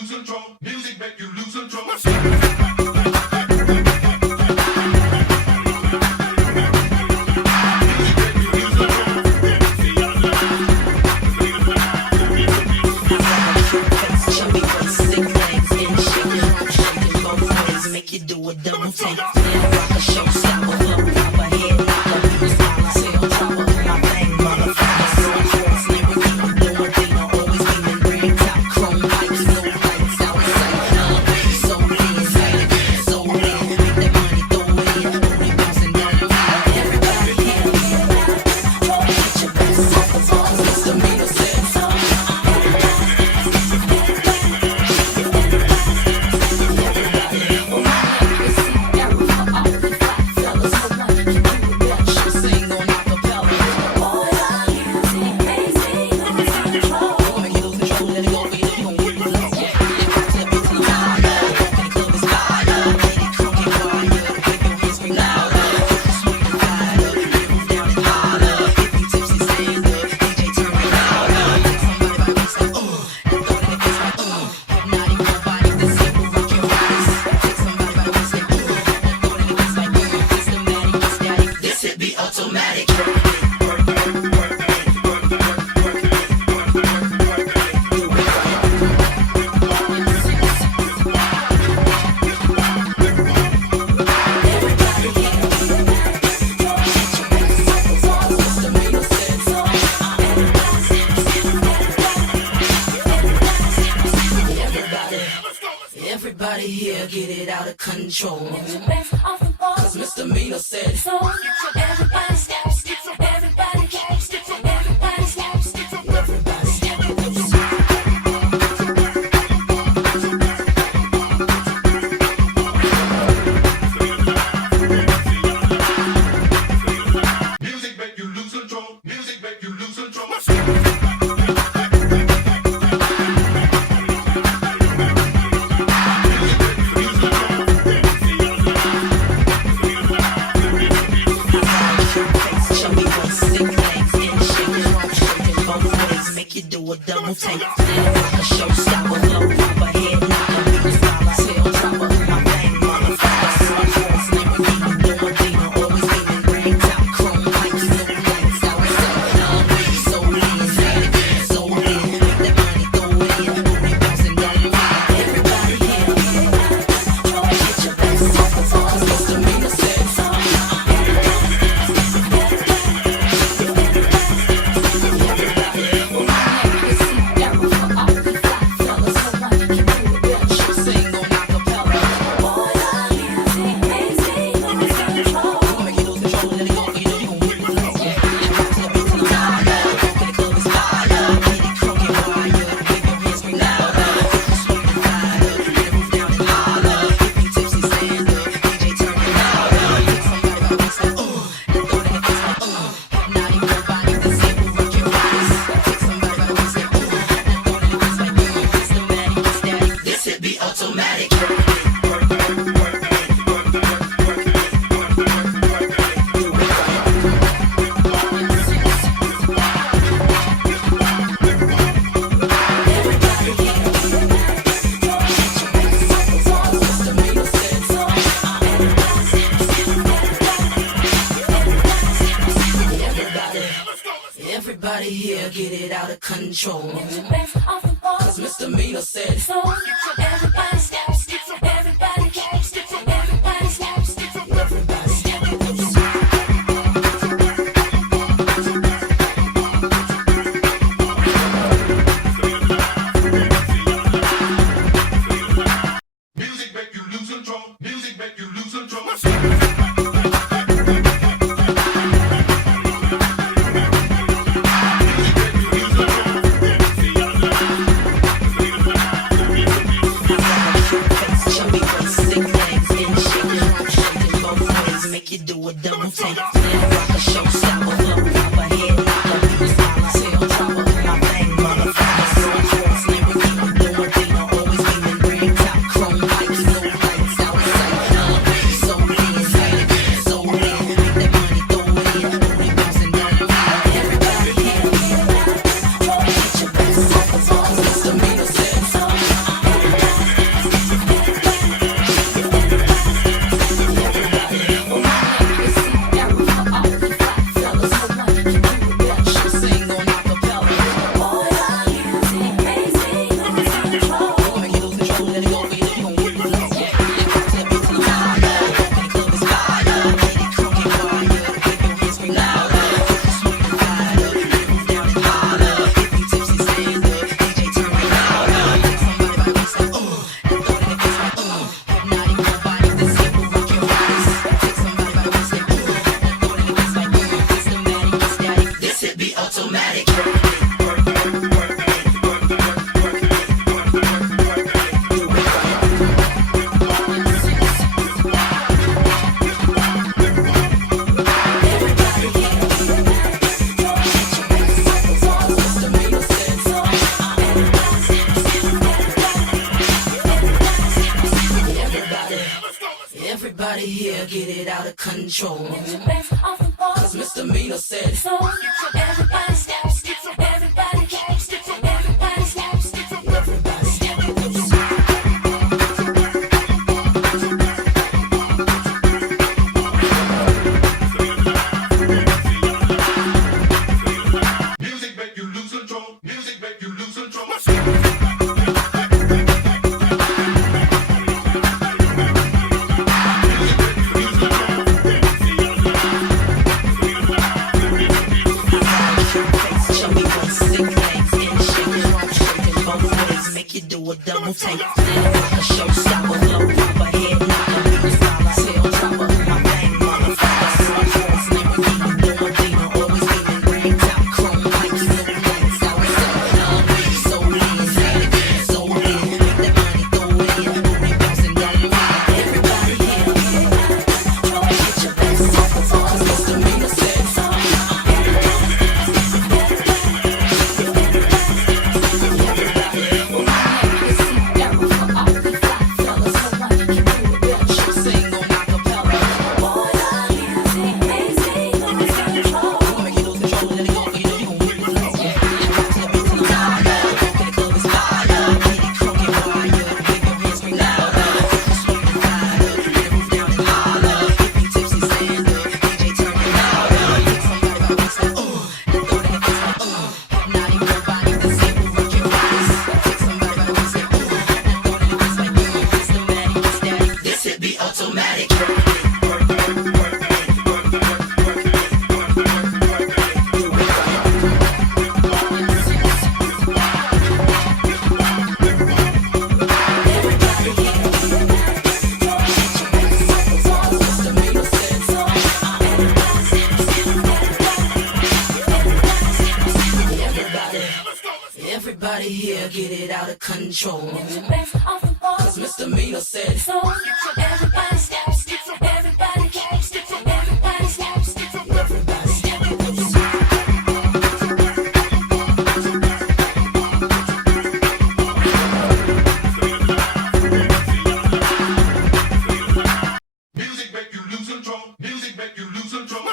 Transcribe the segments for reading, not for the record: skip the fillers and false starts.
lose control. Music make you lose control. Chubby waist, thick legs, in shaking both ways, make you do a double take. Then rock a showstopper, flow popper, head knocker, music tail dropper, my thing, motherfucker. So horse, Lamborghini, blue Latino, always beaming, green top, chrome pipes, no lights outside. So in, so in, make that money, throw it in, booty bouncing down the line. Everybody here, get your best off the ball, misdemeanor says. This it be automatic. Everybody here get it out of control. Cause misdemeanor said So everybody steps, everybody steps, everybody steps, everybody. Music make you lose control. Music make you lose control. Chubby waist, thick legs, in shaking both ways, make you do a double take. Then rock a showstopper, flow popper, head knocker, music tail dropper, my thing, motherfucker. So horse, Lamborghini, blue Latino, always beaming, green top, chrome pipes, no lights outside. So in, so in, make that money, throw it in, booty bouncing down the line. Everybody here, get your best off the ball, misdemeanor says. Sing on acapella. Make you lose control, let it go, you know you gon' whip it up. And rock to the beat till I'm louder. Walk in the club is fire. Get it crooked wire. Wave your hands, scream louder. Smoke the fire. Get the roof down and holler. If you tipsy, stand up. DJ turn it louder. Hit somebody by waist like, then throw it in the face like, Not even nobody that's able to rock your bodies. Take somebody by the waist like, then throw it in the face like, It's the matic, it's static. This it be automatic. Everybody here get it out of control. Cause misdemeanor said So everybody steps, everybody steps, everybody steps, everybody. Music make you lose control. Music make you lose control. Everybody here get it out of control. Get your best off the ball. Cause misdemeanor said So everybody steps, everybody steps, everybody steps, everybody step it up. Music make you lose control. Music make you lose control. Show me one sick legs and shake it off, shaking both ways, make you do a double take. Then rock a showstopper, low proper head knocker, beat scholar, tail dropper, my bang motherfucker, smart horse, Lamborghini, doing Dina, always beaming, green top, chrome pipes, no lights, outside, love, so lean, say it again, so lean, make that money throw it in, booty bouncing, don't win. Everybody here, get your best off the ball, cause misdemeanor said so. Sing on acapella. boy, the music makes me lose control. I'ma make you lose control, let it go, you know you gon' win. Yeah, rock to the beat till I'm louder. Walk in the club is louder. Get it crunk and wire, wave your hands, scream louder. Smoke the fire, get the roof down and holler. If you tipsy, stand up, DJ turn it louder. Pick somebody by waist like, and throw it in the face like, hypnotic nobody, the same will rock your bodies. Pick somebody by waist like, and throw it in the face like, systematic, ecstatic. This hit be automatic. Misdemeanor said so. Everybody here get it out of control. Get your best off the ball. Cause misdemeanor said So everybody steps, everybody steps, everybody steps, everybody step it up. Music make you lose control. Music make you lose control.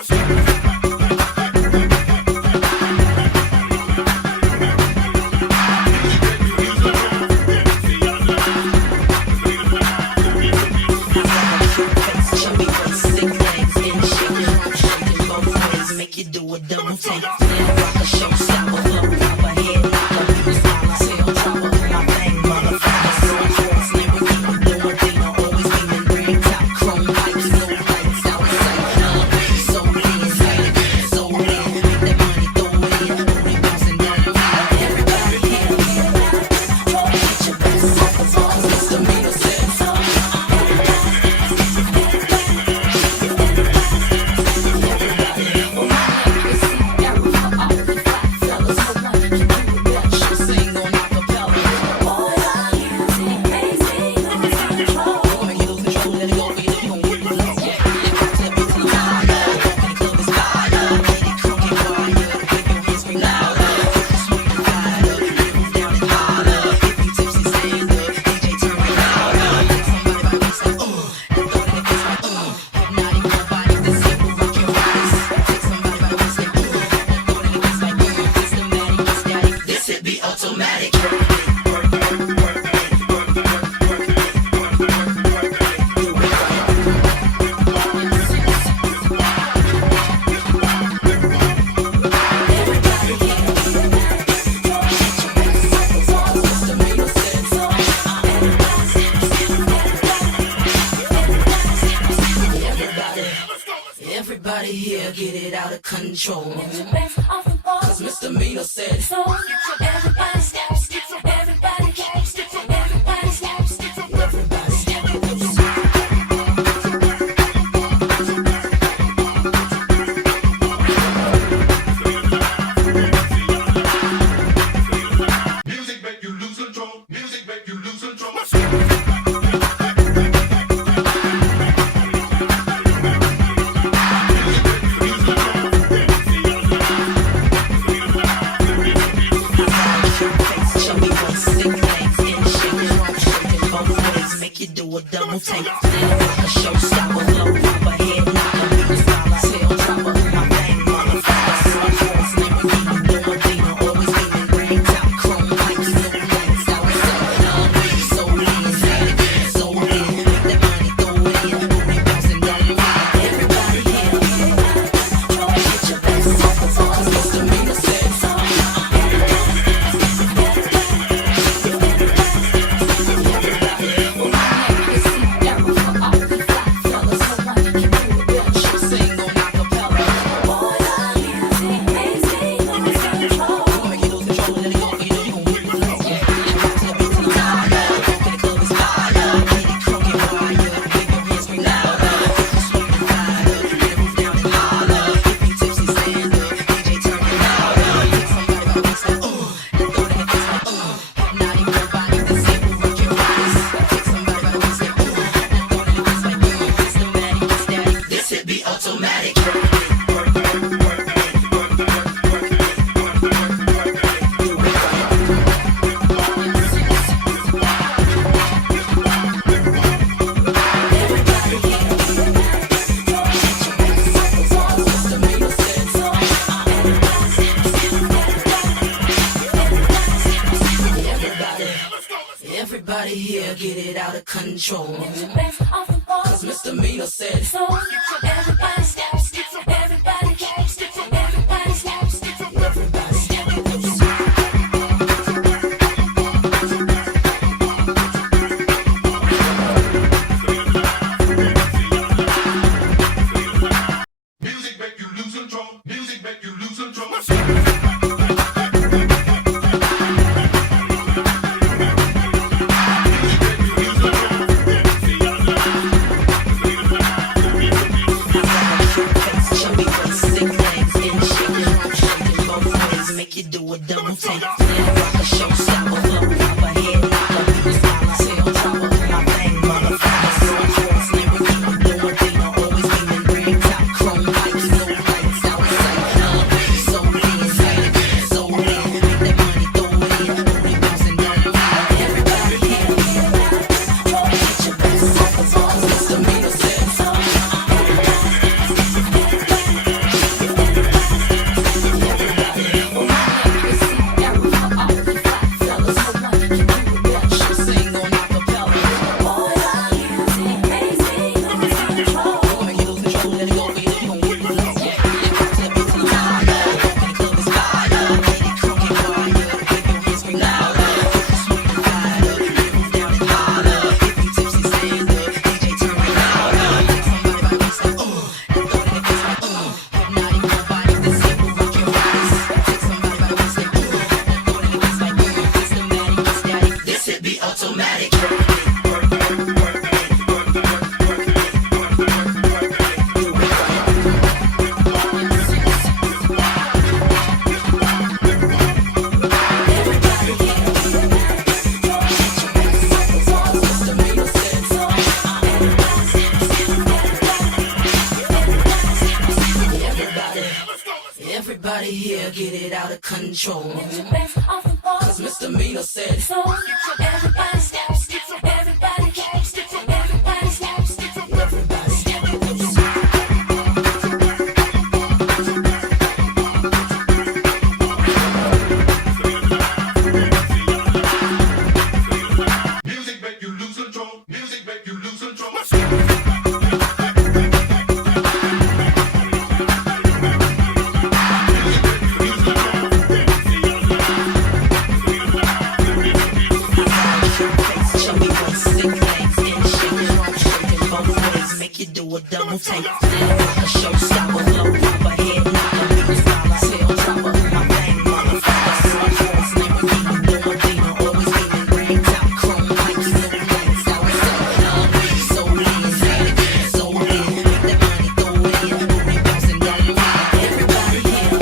Show me one sick legs and shake it off, shaking both ways, make you do a double take. Then rock a showstopper, low proper head knocker, beat scholar, tail dropper, my bang motherfucker, smart horse, Lamborghini, doing Dina, always beaming, green top, chrome pipes, no lights, outside, love, so lean, say it again, so lean, make that money throw it in, booty bouncing, don't win. Everybody here, get your best off the ball, cause misdemeanor said so. Sing on acapella. boy, the music makes me lose control. I'ma make you lose control, let it go, you know you gon' win. Yeah, rock to the beat till I'm louder. Walk in the club is louder. Get it crunk and wire, wave your hands, scream louder. Smoke the fire, get the roof down and holler. If you tipsy, stand up, DJ turn it louder. Pick somebody by waist like, and throw it in the face like, hypnotic nobody, the same will rock your bodies. Pick somebody by waist like, and throw it in the face like, systematic, ecstatic. This hit be automatic. Misdemeanor said so. Everybody here get it out of control. Get your best off the ball. Cause misdemeanor said So everybody steps, everybody steps, everybody steps, everybody step it up. Music make you lose control. Music make you lose control. Show me one sick legs and shake it off, shaking both ways, make you do a double take. Then rock a showstopper, Everybody here get it out of control. Get your best off the ball. Cause misdemeanor said So everybody step, everybody step, everybody step, everybody step it loose. Music make you lose control. Music make you lose control. Show me what sick legs in shaking both ways, make you do a double take. Then rock a showstopper, flow proper, head knocker, beat scholar, tail topper, my thing motherfucker. Rolls Lamborghini, blue Medina, always beaming green top, chrome bikes, no lights outside. So in, so in, make that money throw it in, only bouncing down the line. Everybody here, get your best off the ball, misdemeanor said so. Sing on acapella. music makes me lose control. Make you lose control, let it go, baby. You gon' get it loose, yeah. Step into the line, walk in the club is fire. Get it crunk and quiet, make your hands scream louder. If you smoke the fire, get move down and holler. If you tipsy, stand up, DJ turn it louder. Take somebody by the waist like, and throw it in the face like, Hope not even nobody this here will rock your bodies. Take somebody by the waist like, and throw it in the face like, Systematic, this daddy, this it be automatic. Everybody here get it out of control. Get your best off the ball. Cause misdemeanor said So everybody step, everybody step, everybody step, everybody step it loose. Music make you lose control. Music make you lose control. Show me what sick legs in shaking both ways, make you do a double take. Then rock a showstopper, flow proper, head knocker, beat scholar, tail topper, my thing motherfucker. Rolls Lamborghini, blue Medina, always beaming green top, chrome bikes, no lights outside. So in, so in, make that money throw it in, only bouncing down the line. Everybody here,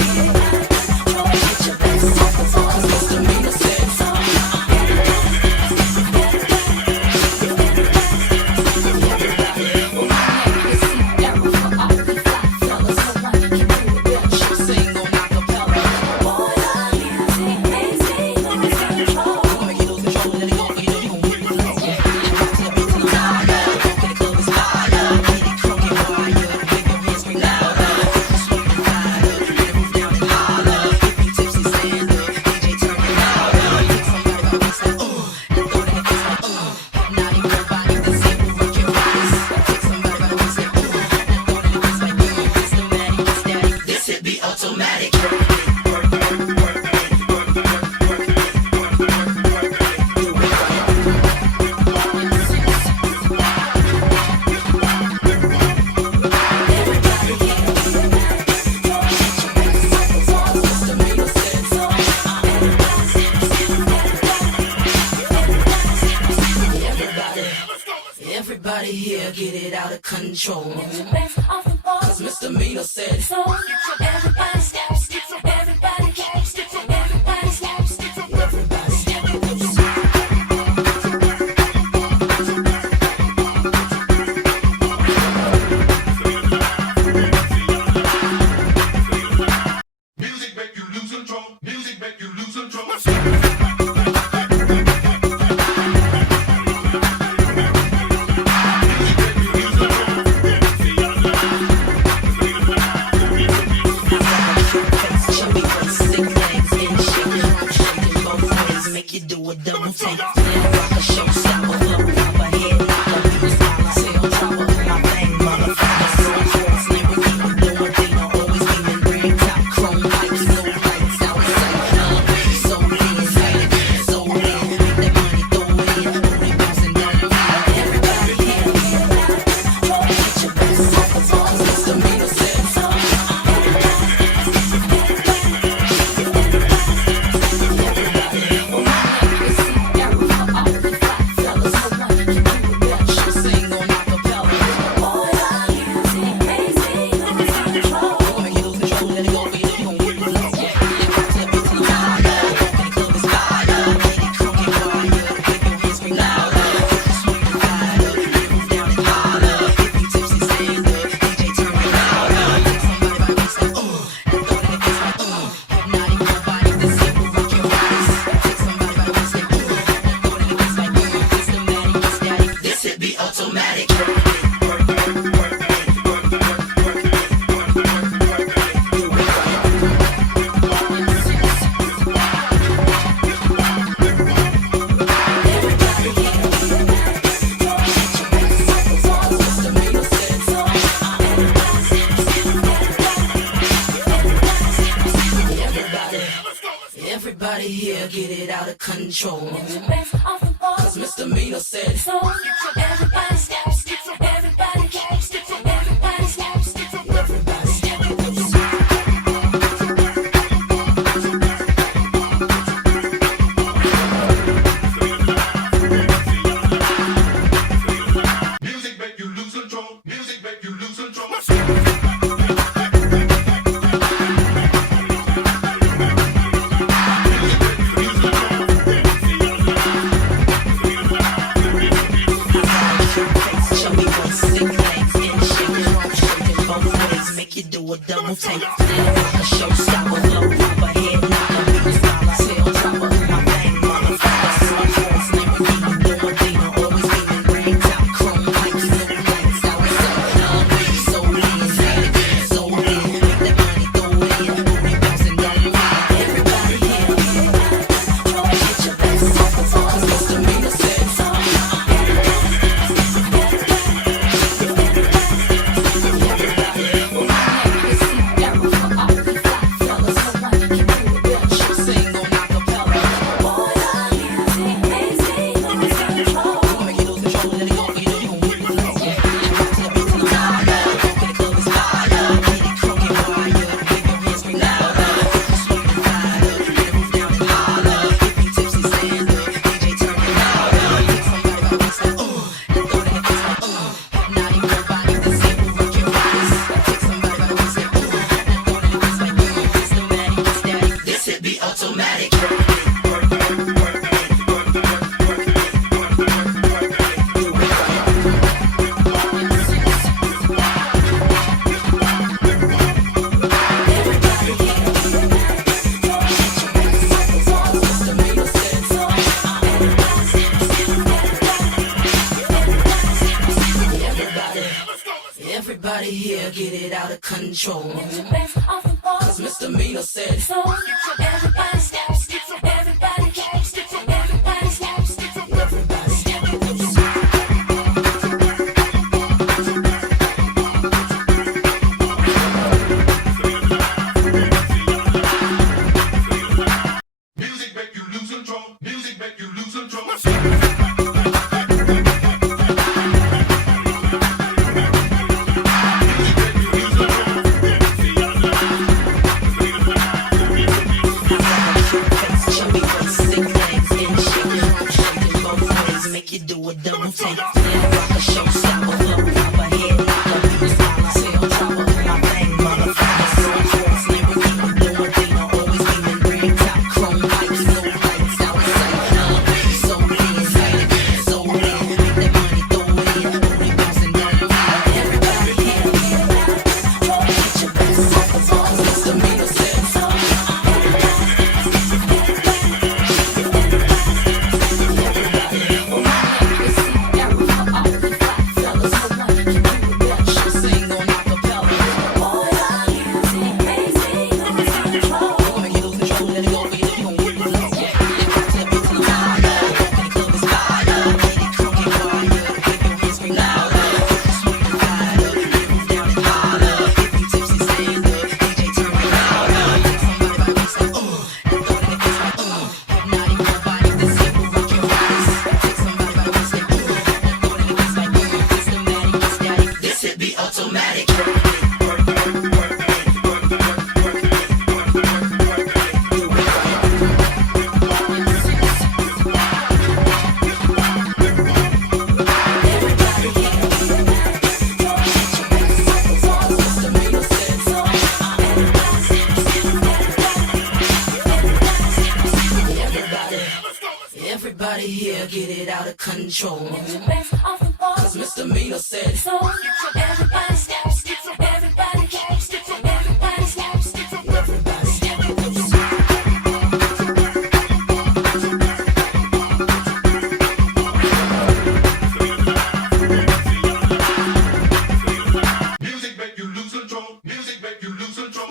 get your best off the ball, cause misdemeanor said so. Sing on acapella. music makes me lose control. Make you lose control, let it go, baby. You gon' get it loose, yeah. Step into the line, walk in the club is fire. Get it crunk and quiet, make your hands scream louder. If you smoke the fire, get move down and holler. If you tipsy, stand up, DJ turn it louder. Take somebody by the waist like, and throw it in the face like, Hope not even nobody this here will rock your bodies. Take somebody by the waist like, and throw it in the face like, Systematic, this daddy, this it be automatic. Misdemeanor said so. Everybody here get it out of control. Get your best off the ball. Cause misdemeanor said So everybody step, everybody step, everybody step, everybody step it loose. Music make you lose control. Music make you lose control. Music make you lose control. Slam rock a showstopper, flow proper, head knocker, people scholar, tail dropper, my thing motherfucker. Sunshorts, Lamborghini, blowing Dino, always beaming, green top, chrome pipes, no lights out of sight. So in, so in, make that money throw it in, booty bouncing down the line. Everybody here, get your best off, 'cause misdemeanor said so. Sing on acapella. Boy, our music makes me lose control. Gonna make you lose control, let it go, baby, you gon' get it. Let's get it. Tap into the fire, walk in the club is fire. Lady crunk and wire, wave your hands scream louder. If you smoke the fire, move down and holler. If you tipsy, stand up, DJ turn it louder. Take somebody by the waist like, and throw it in the face like, Hypnotic nobody, this shit will rock your bodies. Take somebody by the waist like, and throw it in the face like, systematic, static, this shit be automatic. Everybody here get it out of control. Bands off the floor. 'Cause misdemeanor said So everybody steps, everybody steps, everybody steps, everybody steps. Music make you lose control. Music make you lose control. show me what sick legs in shaking, rump shaking both ways, make you do a double take. Slam rock a showstopper, flow proper, head knocker, people scholar, tail dropper, my thing motherfucker. Sunshorts, Lamborghini, blowing Dino, always beaming, green top, chrome pipes, no lights out of sight. So in, so in, make that money throw it in, booty bouncing down the line. Everybody here, get your best off, 'cause misdemeanor said so. Sing on acapella. Boy, our music makes me lose control. Gonna make you lose control, let it go, baby, you gon' get it. Let's get it. Tap to the beat to the fire, walk in the club is fire. Lady crunk and wire, wave your hands scream louder. If you smoke the fire, move down and holler. If you tipsy, stand up, DJ turn it louder. Take somebody by the waist like, and throw it in the face like, hypnotic nobody, this shit will rock your bodies. Take somebody by the waist like, and throw it in the face like, systematic, static, this shit be automatic. Everybody here get it out of control. Bands off the floor. 'Cause misdemeanor said So everybody steps, everybody steps, everybody steps, everybody steps. Music make you lose control. Music make you lose control. show me what sick legs in shaking, rump shaking both ways, make you do a double take. Slam rock a showstopper, flow proper, head knocker, people scholar, tail dropper, my thing motherfucker. Sunshorts, Lamborghini, blowing Dino, always beaming, green top, chrome pipes, no lights out of sight. So in, so in, make that money throw it in, booty bouncing down the line. Everybody here, get your best off, 'cause misdemeanor said so. here get it out of control. Get your best off the floor. Cause misdemeanor said So everybody steps, everybody steps, everybody steps, everybody step close. Music make you lose control. Music make you lose control.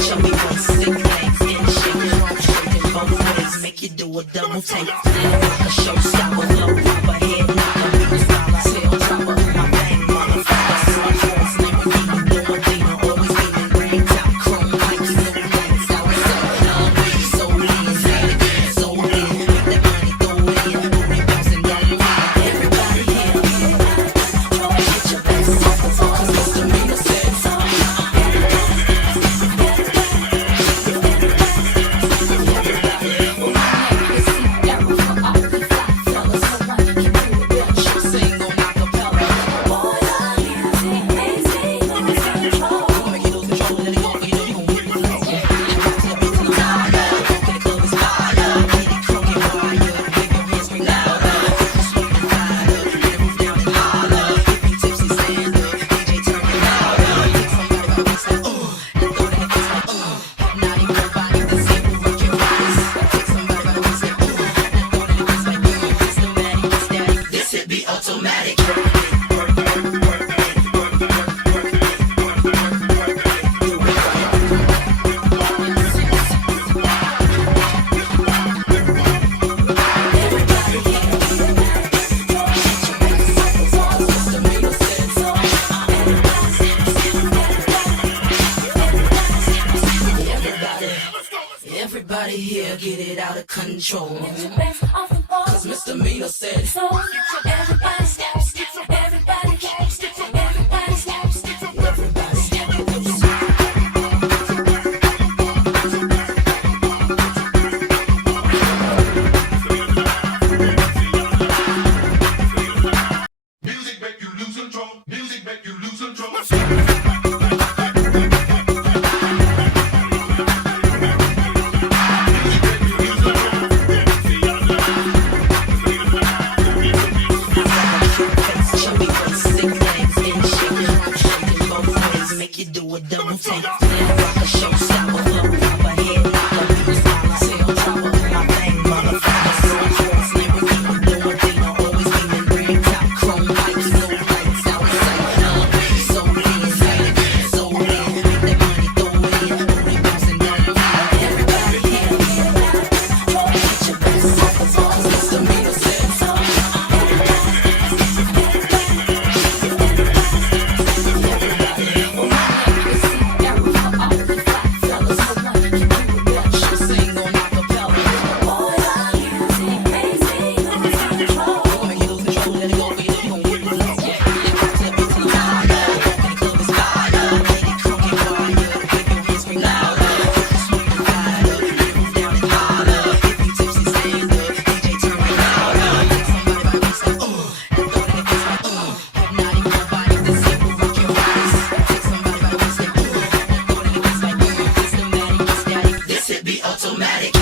Show me what sick legs in shape, shaking both ways, make you do a double take. A showstopper, low popper, head knocker, beat scholar, tail dropper, my bang motherfucker, smart force, Lamborghini, Lamborghini, always beaming, green top, chrome pipes, no legs, I was so lean, so lean, make that money throw it in, booty bouncing, don't lean. Everybody here, get your best off the floor, cause misdemeanor said so. Sing on acapella. Make you lose control, let it go, you know you gon' get the flow. Rock to the beat till I'm louder. Walk in the club is fire. Get it crunk and wire. Wave your hands, scream louder. If you smoke and fired up, get the roof down and holler. If you tipsy, stand up. DJ turn it louder. Take somebody by the waist like, and throw that face like, Not even nobody can see who rock your bodies. Take somebody by the waist like, and throw that face like, systematic, static. This it be automatic. Everybody here get it out of control. Cause misdemeanor said So everybody steps, everybody steps, everybody steps, everybody step close. Music make you lose control. Music make you lose control. Show me what sick legs in shaking both ways, make you do a double take. Rock a showstopper, low popper, head knocker, beat scholar, tail dropper, my bang motherfucker, smart force, Lamborghini, Lamborghini, always beaming, green top, chrome pipes, no lights, out of sight. So lean, make that money throw it in, booty bouncing, don't lean. Everybody here, get your best off the floor, cause misdemeanor said so. Sing on acapella. Make you lose control, let it go, you know you gon' get the flow. Rock to the beat till I'm louder. Walk in the club is fire. Get it crunk and wire. Wave your hands, scream louder. If you smoke and fired up, get the roof down and holler. If you tipsy, stand up. DJ turn it louder. Take somebody by the waist like, and throw that face like, not even nobody can see who rock your bodies. Take somebody by the waist like, and throw that face like, systematic, static. This it be automatic.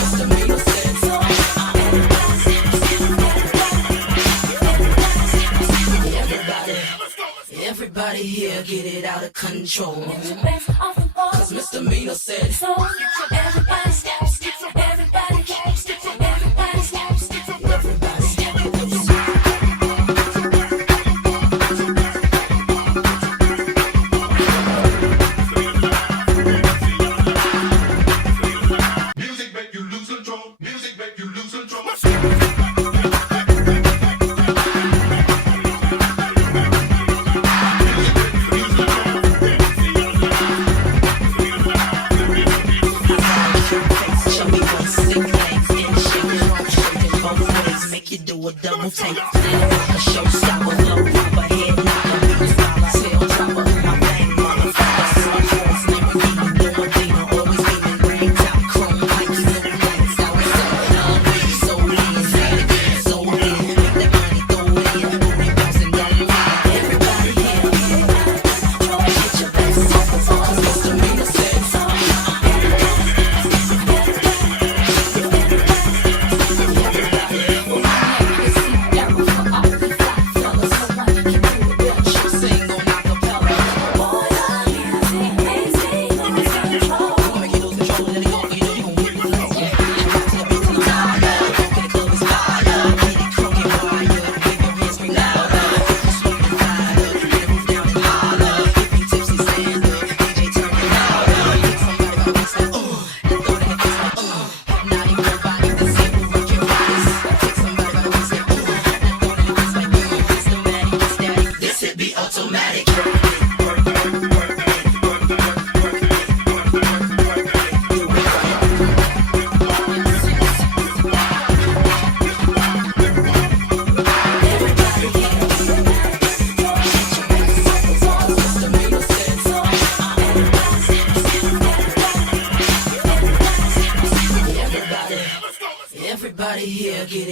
Misdemeanor said so. Everybody here get it out of control. Cause misdemeanor said So everybody steps, everybody steps, everybody steps, everybody step close. Music make you lose control. Music make you lose control. Show me what's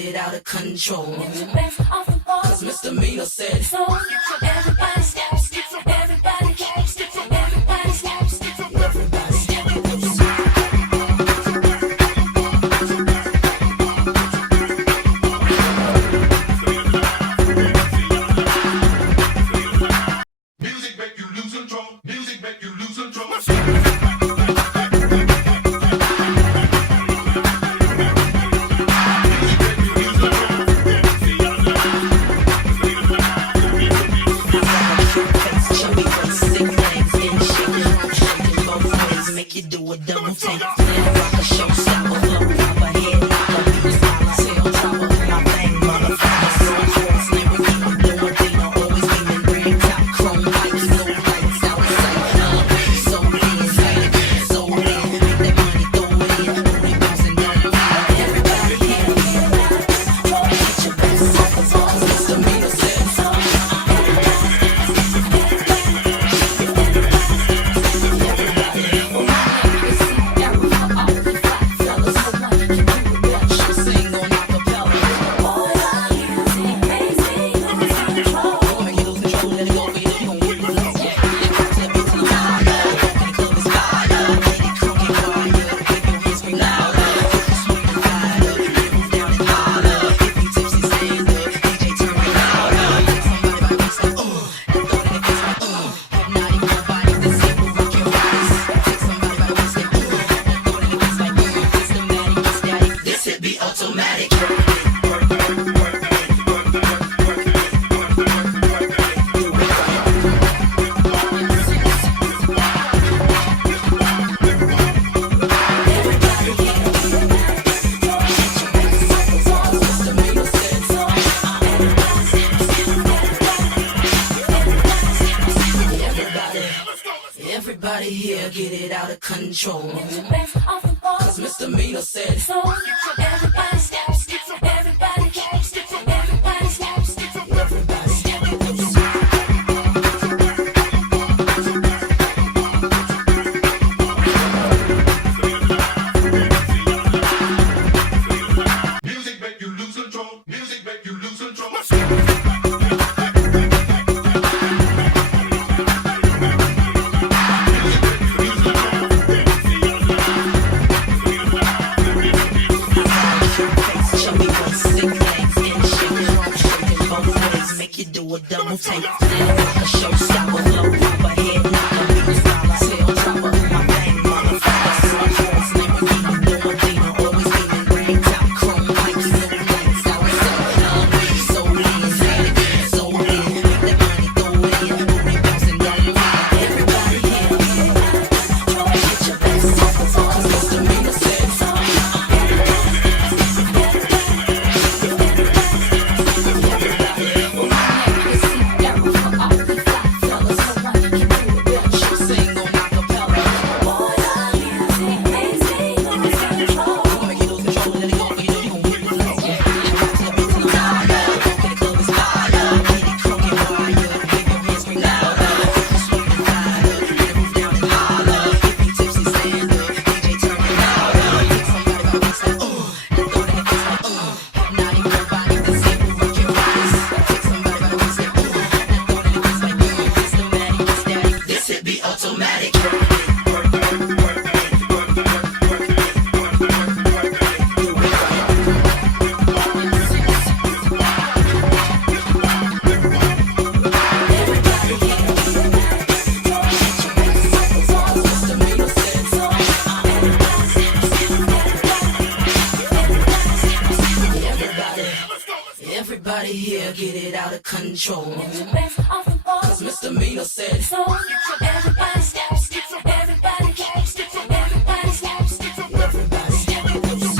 it out of control. Get your best off the floor. Cause misdemeanor said, So everybody steps, everybody steps, everybody steps, everybody step loose. Music make you lose control. Music make you lose control. Show me what sick legs in shaking both ways, make you do a double take. Now rock a showstopper, low proper head knocker, beat tail topper, my bang motherfucker. Sports Lamborghini, doing Dino, always beaming green top, chrome pipes, no lights outside. So in, so in, make that money throw it in, only bouncing down the line. Everybody here, get your best off the floor, misdemeanor said so. Sing on acapella. music makes me lose control. Gonna make you lose control, let it go for you, you gon' win. Yeah, to the beat till I'm louder. Walk in the club is fire. Get it crunk and quiet. Wave your hands, scream louder. If you smoke and lighter, get move down and holler. If you tipsy, stand up. DJ turn it louder. Take somebody by the waist like, and throw it in the face like, Hypnotic nobody, this ain't no rock your bodies. Take somebody by the waist like, and throw it in the face like, systematic, ecstatic. This hit be automatic. Misdemeanor said so. Everybody here get it out of control. Get your best off the floor. Cause misdemeanor said, So everybody steps, everybody steps, everybody steps, everybody step loose. Music make you lose control. Music make you lose control. Show me what sick legs in shaking both ways, make you do a double take. Now rock a showstopper, low proper head knocker, beat tail topper, my bang motherfucker. Sports Lamborghini, doing Dino, always beaming green top, chrome pipes, no lights outside. So in, so in, make that money throw it in, only bouncing down the line. Everybody here, get your best off the floor, cause misdemeanor said so. Sing on acapella. music makes me lose control. Gonna make you lose control, let it go for you, you gon' win. Yeah, to the beat till I'm louder. Walk in the club is fire. Get it crunk and quiet. Wave your hands, scream louder. If you smoke and lighter, get move down and holler. If you tipsy, stand up. DJ turn it louder. Take somebody by the waist like, and throw it in the face like, Hypnotic nobody, this ain't no rock your bodies. Take somebody by the waist like, and throw it in the face like, systematic, ecstatic. This hit be automatic. Misdemeanor said so. Everybody here get it out of control. Get your best off the floor. Cause misdemeanor said, So everybody steps, everybody steps, everybody steps, everybody step loose.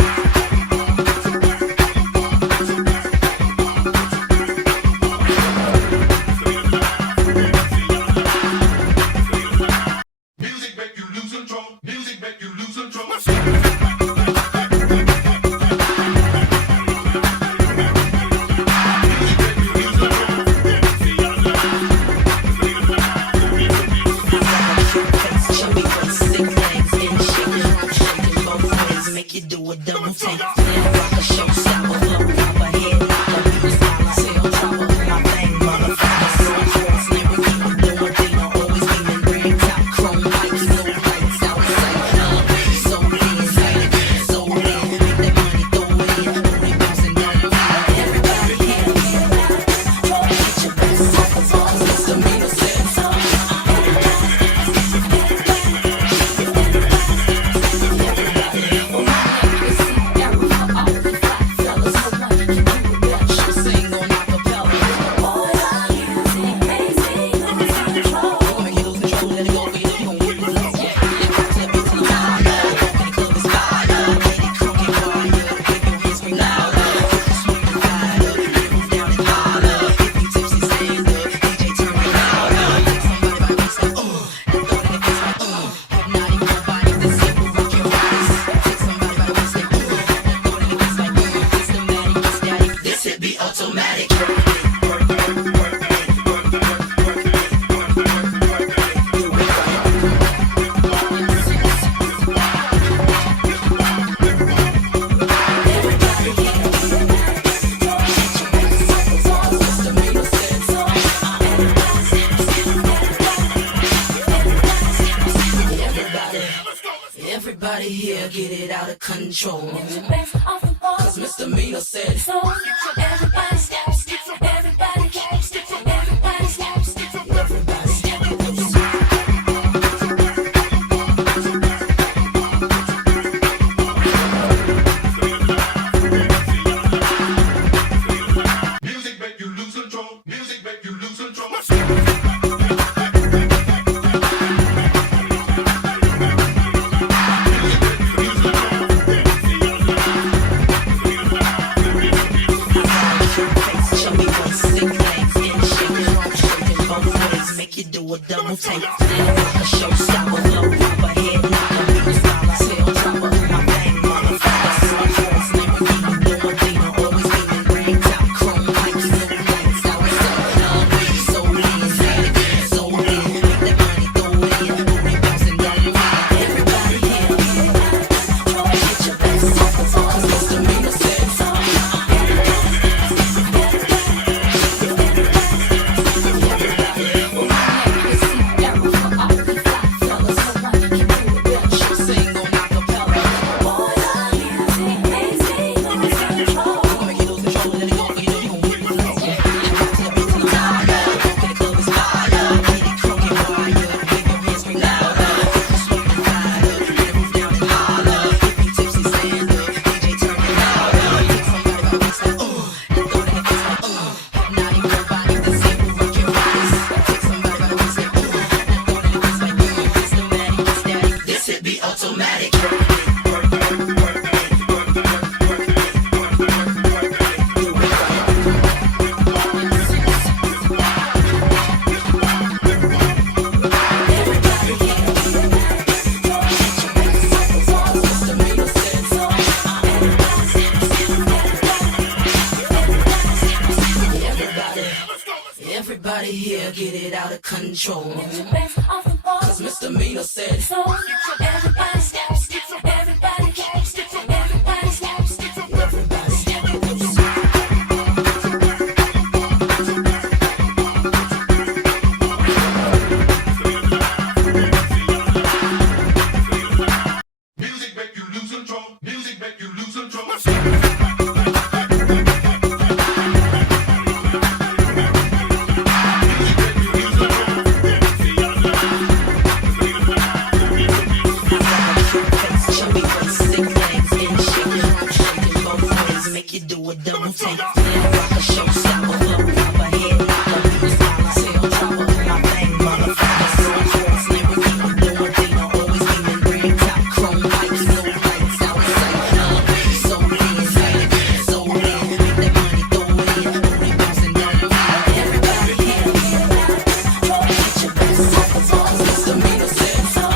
Music make you lose control. Music make you lose control. Music make you lose control. Everybody here get it out of control. Get your best off the floor. Cause misdemeanor said So everybody step, everybody catch, everybody step, everybody step it up. Music make you lose control. Music make you lose control. Show me one sick legs and shake it off, shaking both ways, make you do a double take. A showstopper, low popper, head knocker, beat scholar, tail dropper, my bang motherfucker, smartphones, Lamborghini, Bombardino, always beaming, green top, chrome pipes, no lights, outside, so lean, say it again, so lean, make that money throw it in, booty bouncing, don't lean. Everybody here, get your best off the floor, 'cause misdemeanor said so. Sing on acapella. boy, the music makes me lose control. Make you lose control, let it go, you know you gon' win. Yeah, rock to the beat till the louder. Walk in the club is harder. Get it crunk and wired. Wave your hands, scream louder. Smoke and fired up. Get the roof down and holler. If you tipsy, stand up. DJ turn it louder. Hit somebody by waist like and throw it in the face like Not even nobody to see who rockin' bodies. Take somebody by the waist like and throw it in the face like Systematic, static. This hit be automatic. Everybody here get it out of control. Get your best off the floor. Cause misdemeanor said So everybody step, everybody catch, everybody step, everybody step it up. Music make you lose control. Music make you lose control. Show me one sick legs and shake it off, shaking both ways, make you do a double take. Rock a showstopper, low popper, head knocker, beat scholar, tail dropper, my bang motherfucker, smartphones, Lamborghini, Bombardino, always beaming, green top, chrome pipes, no lights, outside, so lean, say it again, so lean, make that money throw it in, booty bouncing, don't lean. Everybody here, get your best off the floor, 'cause misdemeanor said so.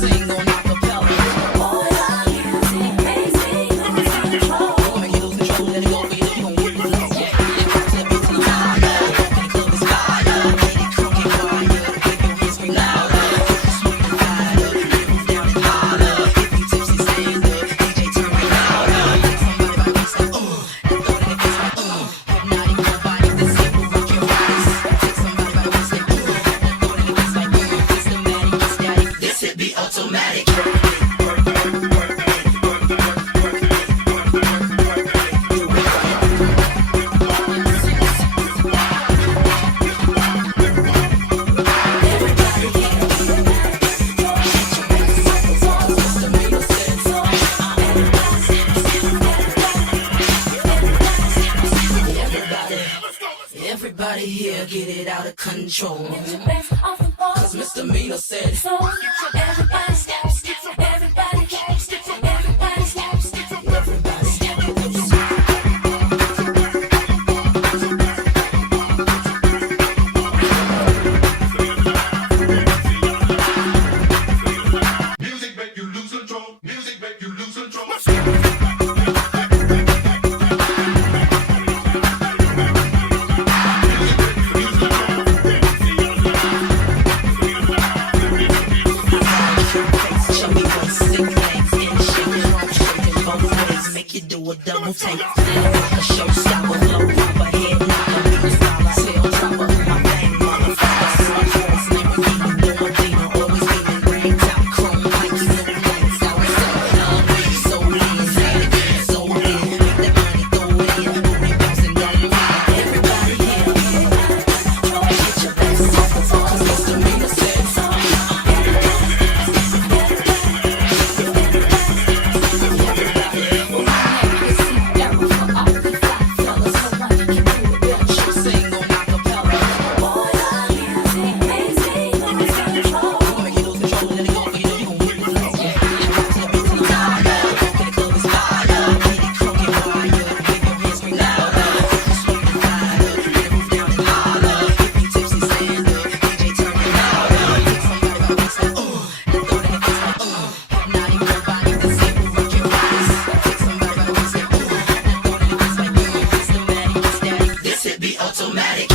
Sing on acapella. boy, the music makes me lose control. Make you lose control, let it go, you know you gon' win. Yeah, rock to the beat till the louder. Walk in the club is harder. Get it crunk and wired. Wave your hands, scream louder. Smoke and fired up. Get the roof down and holler. If you tipsy, stand up. DJ turn it louder. Hit somebody by the waist like and throw it in the face like Not even nobody to see who rockin' bodies. Take somebody by the waist like and throw it in the face like Systematic, static. This hit be automatic. Misdemeanor said so. Everybody here get it out of control. Get your best off the floor. Cause misdemeanor said So everybody step, everybody catch, everybody step, everybody step it up. Music make you lose control. Music make you lose control. double take. Now rock a showstopper, low proper head knocker, beat scholar, tail dropper, my bang motherfucker, smart horse, Lamborghini, Lamborghini, always beaming, green top, chrome pipes, no lights, I was so lean, so lean, make that money throw it in, booty bouncing, don't lean. Everybody here, get your best off, 'cause misdemeanor says so. Sing on acapella. Boy, the music makes me lose control. Make you lose control, let it go, you know you gon' win. Let's get it to the beat till I'm louder. Funk in the club is fire. Hit it crunk and wire. Wave your hands, scream louder. If you smoke the fire, get the roof down and holler. If you tipsy, stand up. DJ turn it louder. Hit somebody by the waist like, and throw it in the face like, Not even nobody can say who rock your bodies. Take somebody by the waist like, and throw it in the face like, Systematic, static. This hit be automatic.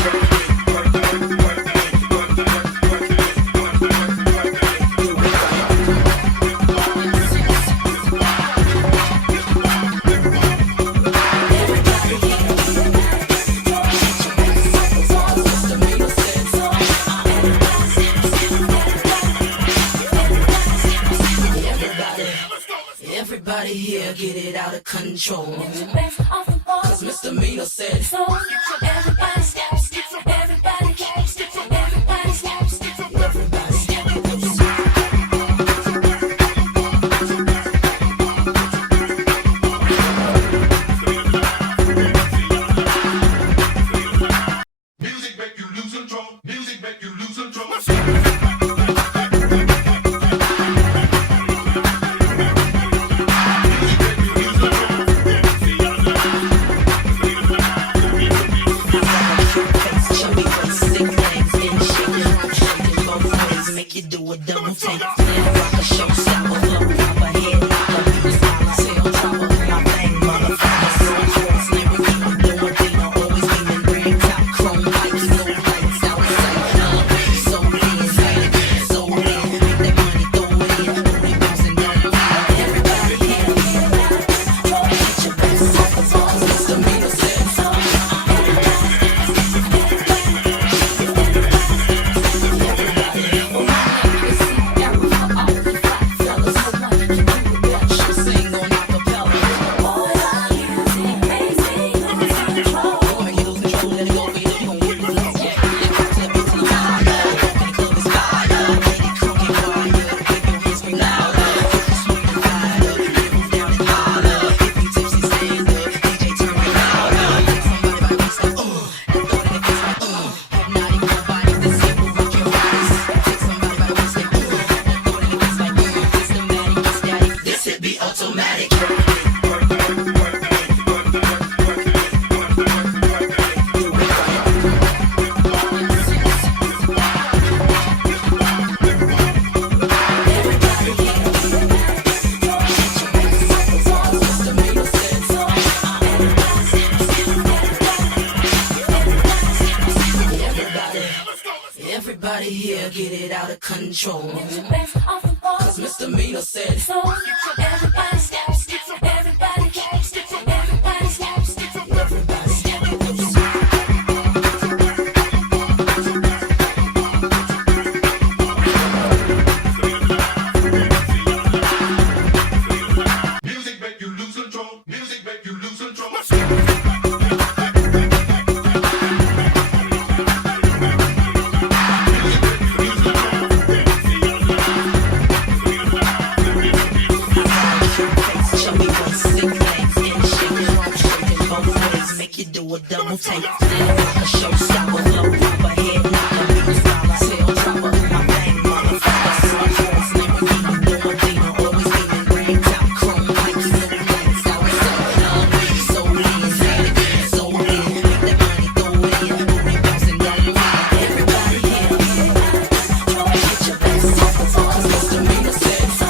Everybody here get it out of control. Bands off the floor. 'Cause misdemeanor said So everybody steps, everybody steps, everybody steps. everybody. Music make you lose control. Music make you lose control. Chubby waist, thick legs, in shaking both ways, make you do a double take. Now rock a showstopper, low proper head knocker, beat scholar, tail dropper, my bang motherfucker, smart horse, Lamborghini, Lamborghini, always beaming, green top, chrome pipes, no lights, outside, so lean, so lean, make that money throw it in, booty bouncing, don't lean. Everybody here, get your best off, 'cause misdemeanor said so. Sing on acapella. Boy, the music makes me lose control. Make you lose control, let it go, you know you gon' win. Let's get it to the beat till I'm louder. Funk in the club is fire. Hit it crunk and wire. Wave your hands, scream louder. If you smoke the fire, get the roof down and holler. If you tipsy, stand up. DJ turn it louder. Take somebody by the waist like, and throw it in the face like, Not even nobody can say who rock your bodies. Take somebody by the waist like, and throw it in the face like, Systematic, static. This hit be automatic. Misdemeanor said so. Everybody here get it out of control. Bands off the floor. 'Cause misdemeanor said So everybody steps, everybody steps, everybody steps. everybody. Music make you lose control. Music make you lose control. Chubby waist, thick legs, in shaking both ways, make you do a double take. Now rock a showstopper, low proper head knocker, beat scholar, tail dropper, my bang motherfucker, smart horse, Lamborghini, Lamborghini, always beaming, green top, chrome pipes, no lights, outside, so lean, so lean, make that money throw it in, booty bouncing, don't lean. Everybody here, get your best off, 'cause misdemeanor said so.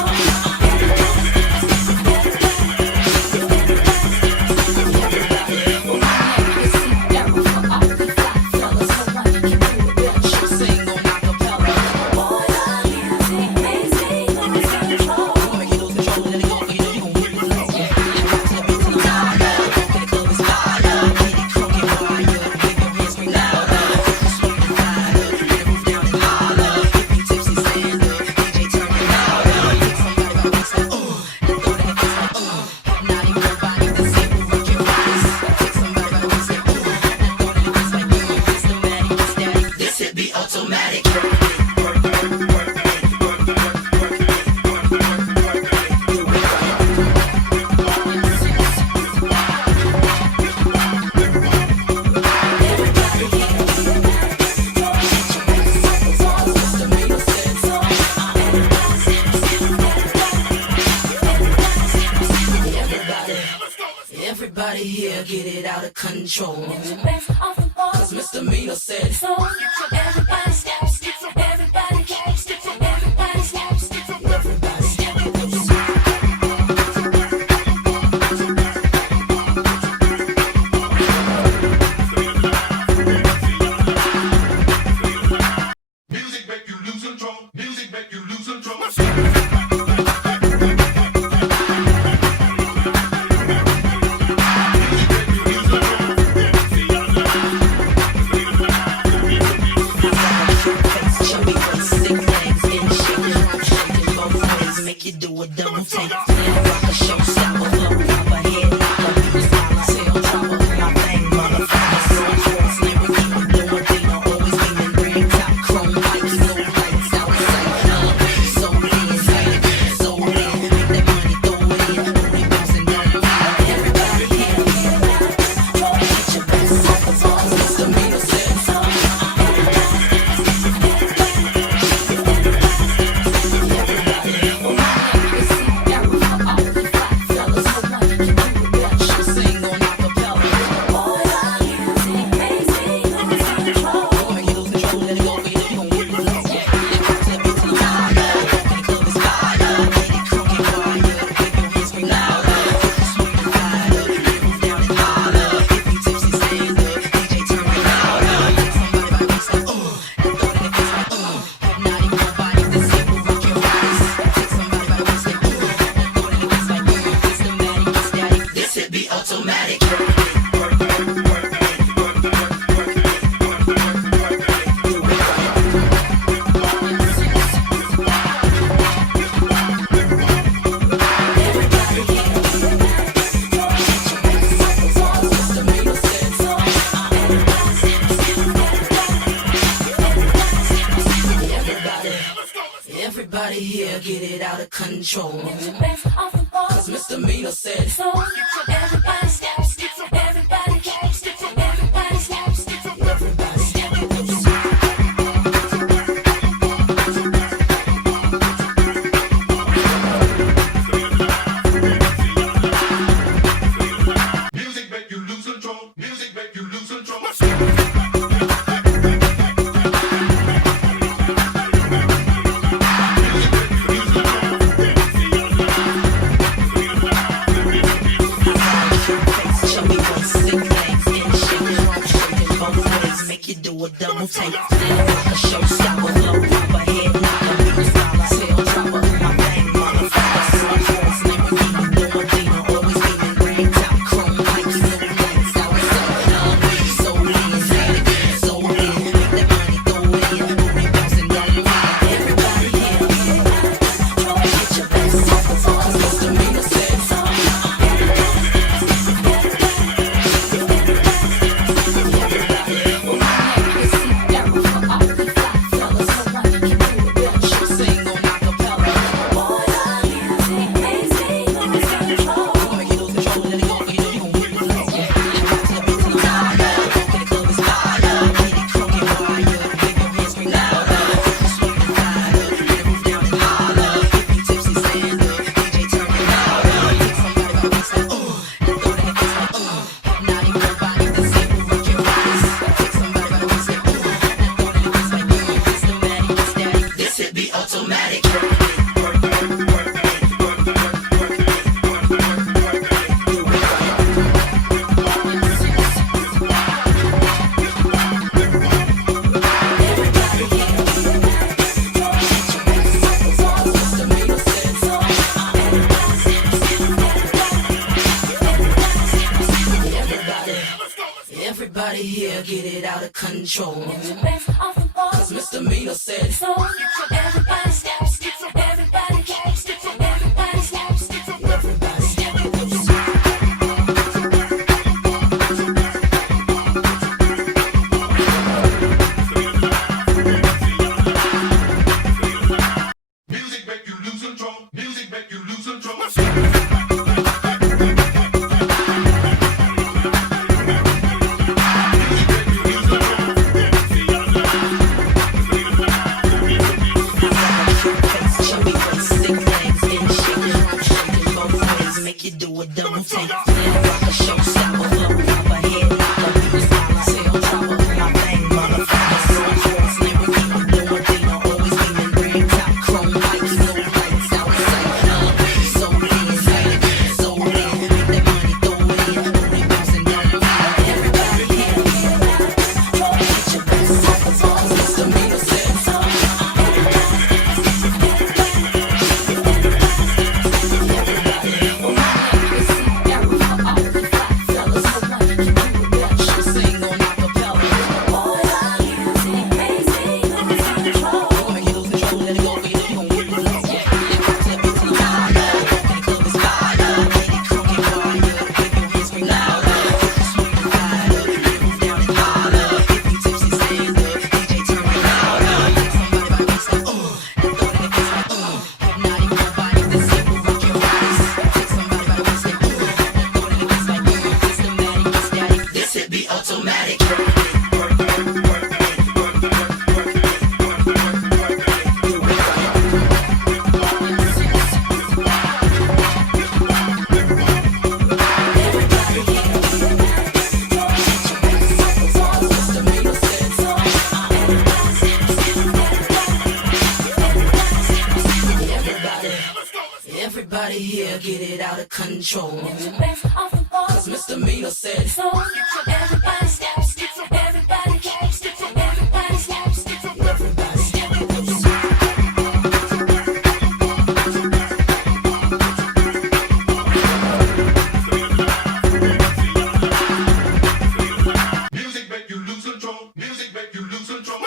Everybody here get it out of control. Get your best off the floor. Cause Misdemeanor said, So everybody step, everybody catch, everybody step, everybody step it up. Music make you lose control. Music make you lose control. Chubby waist, thick legs, in shaking both ways, make you do a double take. Then rock a showstopper, flow popper, head knocker, scholar, tail dropper, my thing, motherfucker. So horse, Lamborghini, blue Medina, always beaming, green top, chrome, Nike, no lights outside. So in, so in, make that money, throw it in, booty bouncing down the line. Everybody here, get your best off the ball, Misdemeanor said so. Sing on acapella. Make you lose control, let it go, baby, you gon' get it low. Step into the line, walk in the club is fire. Get it crunk and quiet, make your hands scream louder. If you smoke the fire, get move down and holler. If you tipsy, stand up, DJ turn it louder. Hit somebody by the waist like, and throw it in the face like, Have not even nobody this simple, rock your bodies. Take somebody by the waist like, and throw it in the face like, Systematic, it's static, this it be automatic. Misdemeanor said so. Everybody here get it out of control. Cause Misdemeanor said, Everybody step, everybody catch, everybody step, everybody step it up. Music make you lose control. Music make you lose control. Chubby waist, thick legs, in shaking both ways, make you do a double take. Then rock a showstopper, flow popper, head knocker, scholar, tail dropper, my thing, motherfucker. So horse, Lamborghini, blue Medina, always beaming, green top, chrome, Nike, no lights outside. So in, so in, make that money, throw it in, booty bouncing down the line. Everybody here, get your best off the ball, cause Misdemeanor said so. Sing on acapella. Make you lose control, let it go, baby, you gon' get it low. Rock to the beat, to the line, walk in the club is fire. Get it crunk and quiet, make your hands scream louder. If you smoke the fire, get move down and holler. If you tipsy, stand up, DJ turn it louder. Hit somebody by the waist like, and throw it in the face like, Have not even nobody this simple, rock your bodies. Take somebody by the waist like, and throw it in the face like, Systematic, it's static, this it be automatic. Misdemeanor said so. Everybody here get it out of control. Cause Misdemeanor said, Everybody step, everybody catch, everybody step, everybody step it up. Music make you lose control. Music make you lose control. ways, make you do a double take. Now rock a showstopper, flow, pop a head, knock a beat, style, tail dropper, my thing, motherfucker. So close, never keep it doing thing, always beaming green, top chrome, Nike, no lights outside. So in, so in, make that money, throw it in, booty bouncing down the line. Everybody here, get your best off, cause misdemeanor said so. Everybody here get it out of control. Cause misdemeanor said So everybody steps, everybody steps, everybody steps, everybody. Music make you lose control. Music make you lose control.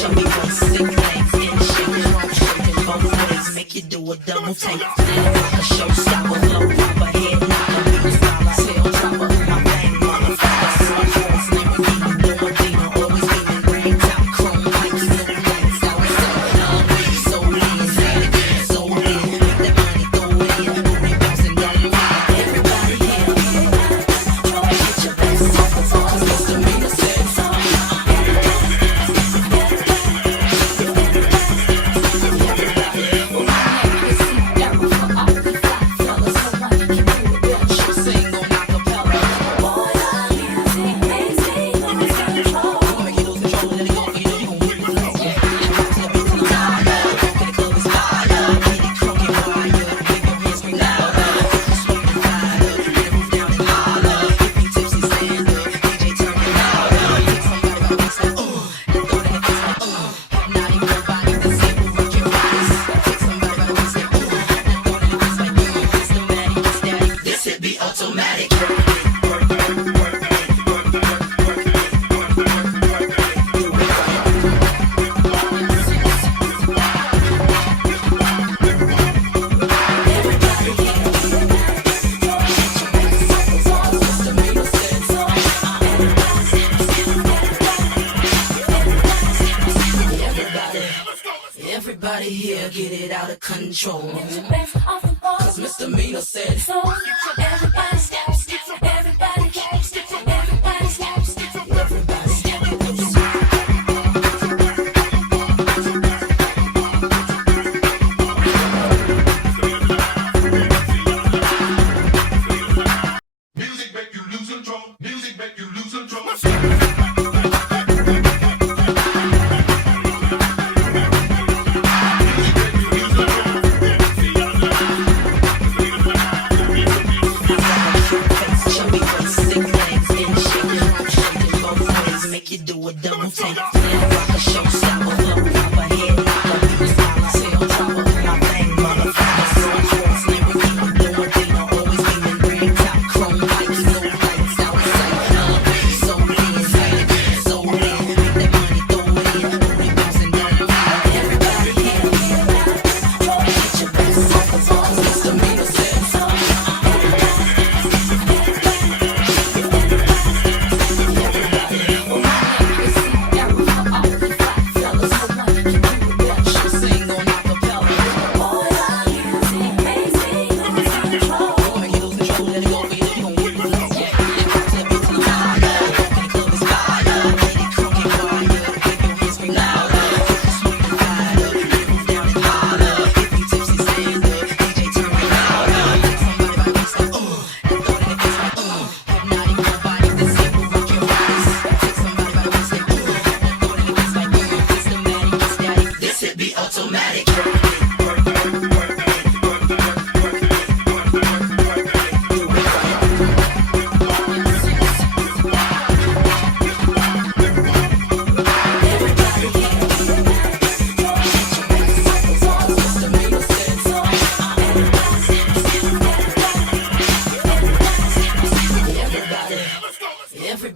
Chubby waist, thick legs, in shape, rump shaking both ways, make you do a double take. Now rock a showstopper, flow, pop a head, knock a beat, style, tail dropper, my thing, motherfucker. So close, never keep it doing thing, always beaming green, top chrome, Nike, no lights outside. So in, so in, make that money, throw it in, booty bouncing down the line. Everybody here, get your best off, cause misdemeanor said so. This it be automatic. Everybody here get it out of control. Cause misdemeanor said So everybody steps, everybody steps, everybody steps, everybody. Music make you lose control. Music make you lose control. Chubby waist, thick legs, in shape, rump shaking both ways, make you do a double take. Now rock a showstopper, flow, pop a head, knock a beat, style, tail dropper, my thing, motherfucker. So close, never keep it doing thing, always beaming green, top chrome, Nike, no lights outside.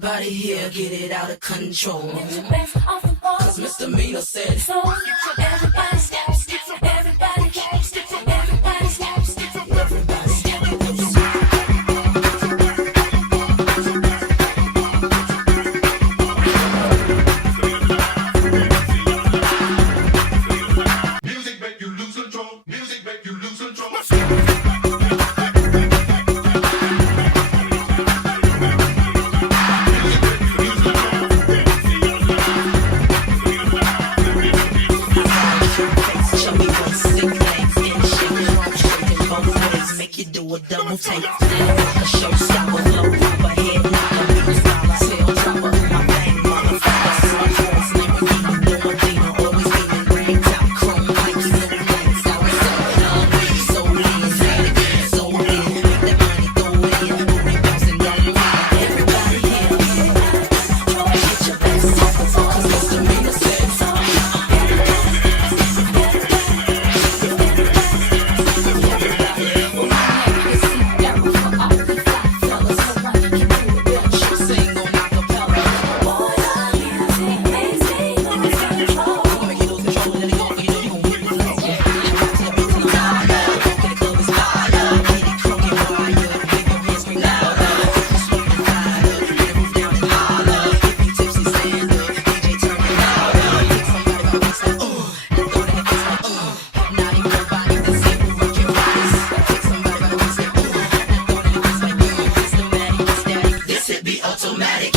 Everybody here get it out of control. Get your hands off the floor. Cause misdemeanor said So everybody step, everybody step, everybody step, everybody step close. Music make you lose control. Music make you lose control. Chubby waist, thick legs, in shape, arms shaking both ways, make you do a double take. Then rock a showstopper, flow proper, head knocker, beat scholar, tail dropper, my bang motherfucker, smartphones, Lamborghini, Lamborghini, always beaming, green top, chrome, Mikey, no lights, outside, non-weed, so lean, say it again, so lean, make that money, throw it in, booty bouncing, don't lean, everybody here, get your best off the floor, cause misdemeanor said so. Sing on acapella. boy, the music makes me lose control. Make you lose control, let it go, you know you gon' hit the flow. Rock to the beat till I'm louder. Walk in the club is louder. Get it crunk and wired. Make your hands scream louder. If you smoke and fired up, get the roof down and holler. If you tipsy, stand up. DJ turn it louder. Hit somebody by the waist like, and throw it in the face like, Now you your body, this it will rock your bodies. Take somebody by the waist like, and throw it in the face like, Systematic, static, this it be automatic.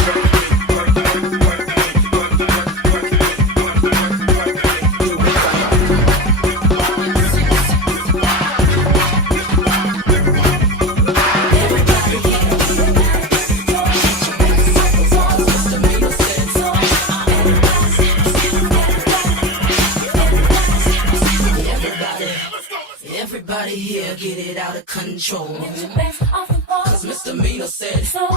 Misdemeanor said so. Everybody here get it out of control. Get your hands off the floor. Cause misdemeanor said So